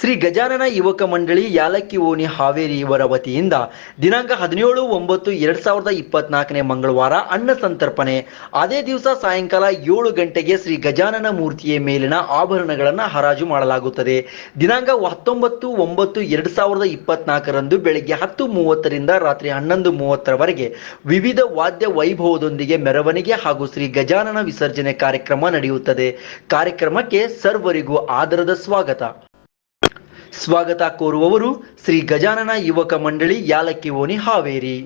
ಶ್ರೀ ಗಜಾನನ ಯುವಕ ಮಂಡಳಿ ಯಾಲಕ್ಕಿ ಓಣಿ ಹಾವೇರಿ ಇವರ ವತಿಯಿಂದ ದಿನಾಂಕ ಹದಿನೇಳು ಒಂಬತ್ತು ಎರಡ್ ಸಾವಿರದ ಇಪ್ಪತ್ನಾಲ್ಕನೇ ಮಂಗಳವಾರ ಅನ್ನ ಸಂತರ್ಪಣೆ. ಅದೇ ದಿವಸ ಸಾಯಂಕಾಲ ಏಳು ಗಂಟೆಗೆ ಶ್ರೀ ಗಜಾನನ ಮೂರ್ತಿಯ ಮೇಲಿನ ಆಭರಣಗಳನ್ನು ಹರಾಜು ಮಾಡಲಾಗುತ್ತದೆ. ದಿನಾಂಕ ಹತ್ತೊಂಬತ್ತು ಒಂಬತ್ತು ಎರಡ್ ಸಾವಿರದ ಇಪ್ಪತ್ನಾಲ್ಕರಂದು ಬೆಳಗ್ಗೆ ಹತ್ತು ಮೂವತ್ತರಿಂದ ರಾತ್ರಿ ಹನ್ನೊಂದು ಮೂವತ್ತರವರೆಗೆ ವಿವಿಧ ವಾದ್ಯ ವೈಭವದೊಂದಿಗೆ ಮೆರವಣಿಗೆ ಹಾಗೂ ಶ್ರೀ ಗಜಾನನ ವಿಸರ್ಜನೆ ಕಾರ್ಯಕ್ರಮ ನಡೆಯುತ್ತದೆ. ಕಾರ್ಯಕ್ರಮಕ್ಕೆ ಸರ್ವರಿಗೂ ಆದರದ ಸ್ವಾಗತ. ಸ್ವಾಗತ ಕೋರುವವರು ಶ್ರೀ ಗಜಾನನ ಯುವಕ ಮಂಡಳಿ ಯಾಲಕ್ಕಿ ಓಣಿ ಹಾವೇರಿ.